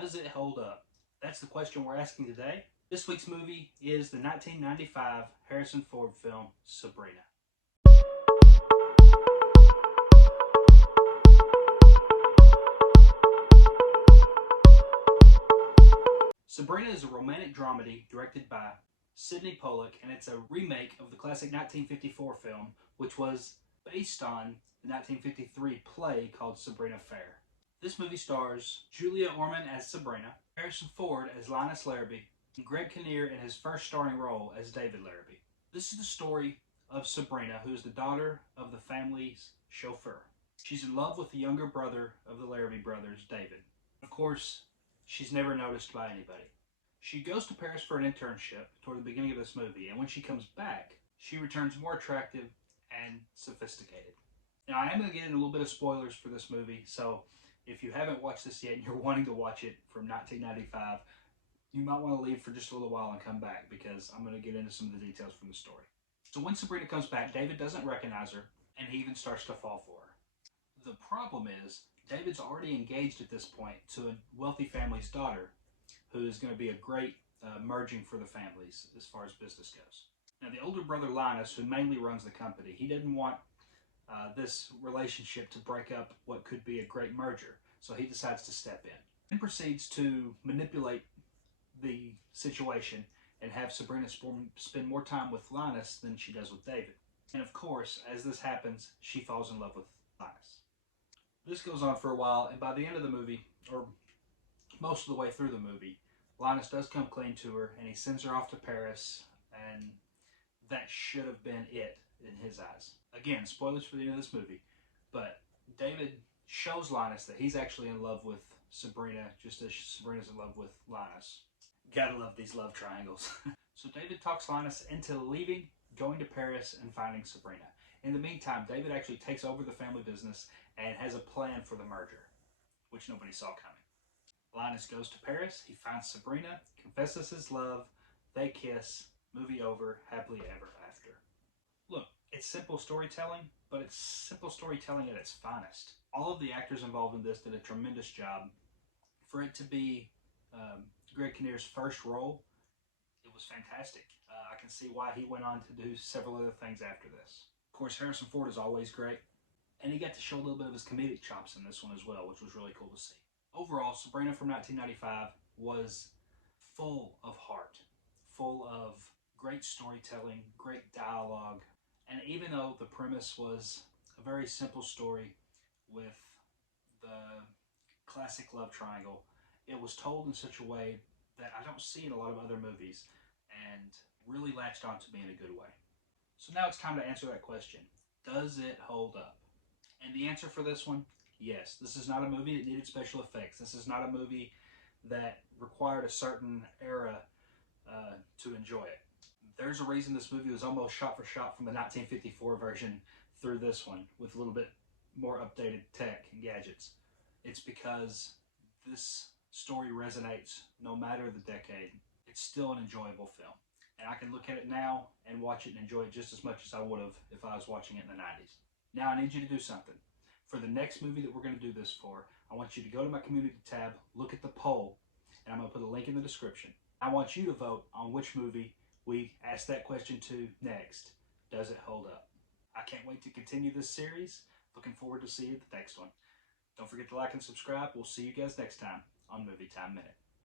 Does it hold up? That's the question we're asking today. This week's movie is the 1995 Harrison Ford film, Sabrina. Sabrina is a romantic dramedy directed by Sidney Pollack, and it's a remake of the classic 1954 film, which was based on the 1953 play called Sabrina Fair. This movie stars Julia Ormond as Sabrina, Harrison Ford as Linus Larrabee, and Greg Kinnear in his first starring role as David Larrabee. This is the story of Sabrina, who is the daughter of the family's chauffeur. She's in love with the younger brother of the Larrabee brothers, David. Of course, she's never noticed by anybody. She goes to Paris for an internship toward the beginning of this movie, and when she comes back, she returns more attractive and sophisticated. Now, I am going to get into a little bit of spoilers for this movie, so if you haven't watched this yet and you're wanting to watch it from 1995, you might want to leave for just a little while and come back, because I'm going to get into some of the details from the story. So when Sabrina comes back, David doesn't recognize her, and he even starts to fall for her. The problem is, David's already engaged at this point to a wealthy family's daughter, who is going to be a great merging for the families as far as business goes. Now, the older brother Linus, who mainly runs the company, he didn't want this relationship to break up what could be a great merger, so he decides to step in and proceeds to manipulate the situation and have Sabrina spend more time with Linus than she does with David. And of course, as this happens, she falls in love with Linus. This goes on for a while, and by the end of the movie, or most of the way through the movie, Linus does come clean to her, and he sends her off to Paris, and that should have been it in his eyes. Again, spoilers for the end of this movie, but David shows Linus that he's actually in love with Sabrina, just as Sabrina's in love with Linus. Gotta love these love triangles. So David talks Linus into leaving, going to Paris, and finding Sabrina. In the meantime, David actually takes over the family business and has a plan for the merger, which nobody saw coming. Linus goes to Paris, he finds Sabrina, confesses his love, they kiss, movie over, happily ever after. Look, it's simple storytelling, but it's simple storytelling at its finest. All of the actors involved in this did a tremendous job. For it to be Greg Kinnear's first role, it was fantastic. I can see why he went on to do several other things after this. Of course, Harrison Ford is always great, and he got to show a little bit of his comedic chops in this one as well, which was really cool to see. Overall, Sabrina from 1995 was full of heart, full of great storytelling, great dialogue, and even though the premise was a very simple story with the classic love triangle, it was told in such a way that I don't see in a lot of other movies, and really latched onto me in a good way. So now it's time to answer that question. Does it hold up? And the answer for this one, yes. This is not a movie that needed special effects. This is not a movie that required a certain era to enjoy it. There's a reason this movie was almost shot for shot from the 1954 version through this one, with a little bit more updated tech and gadgets. It's because this story resonates no matter the decade. It's still an enjoyable film. And I can look at it now and watch it and enjoy it just as much as I would have if I was watching it in the 90s. Now I need you to do something. For the next movie that we're going to do this for, I want you to go to my community tab, look at the poll, and I'm going to put a link in the description. I want you to vote on which movie we ask that question to next. Does it hold up? I can't wait to continue this series. Looking forward to seeing you at the next one. Don't forget to like and subscribe. We'll see you guys next time on Movie Time Minute.